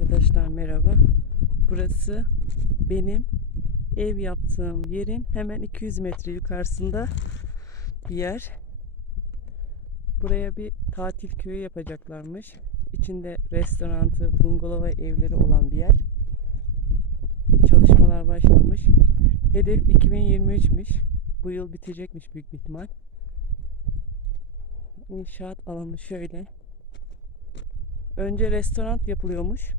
Arkadaşlar merhaba. Burası benim ev yaptığım yerin hemen 200 metre yukarısında bir yer. Buraya bir tatil köyü yapacaklarmış. İçinde restorantı, bungalov ve evleri olan bir yer. Çalışmalar başlamış. Hedef 2023'müş. Bu yıl bitecekmiş büyük bir ihtimal. İnşaat alanı şöyle. Önce restoran yapılıyormuş.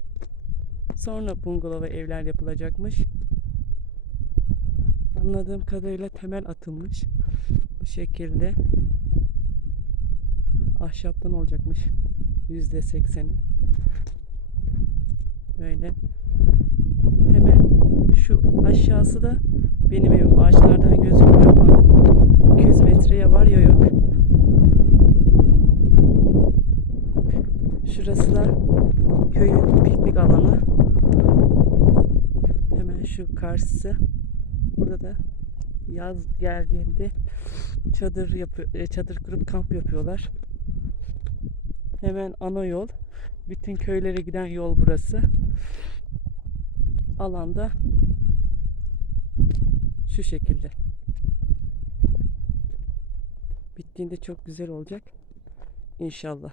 Sonra bungalov ve evler yapılacakmış. Anladığım kadarıyla temel atılmış. Bu şekilde. Ahşaptan olacakmış. Yüzde sekseni. Böyle. Hemen şu aşağısı da benim evim. Ağaçlardan gözükmüyor ama 200 metreye var ya yok. Şurası da köyün piknik alanı. Şu karşısı. Burada da yaz geldiğinde çadır yapıyor, e, çadır kurup kamp yapıyorlar. Hemen ana yol. Bütün köylere giden yol burası. Alanda şu şekilde. Bittiğinde çok güzel olacak. İnşallah.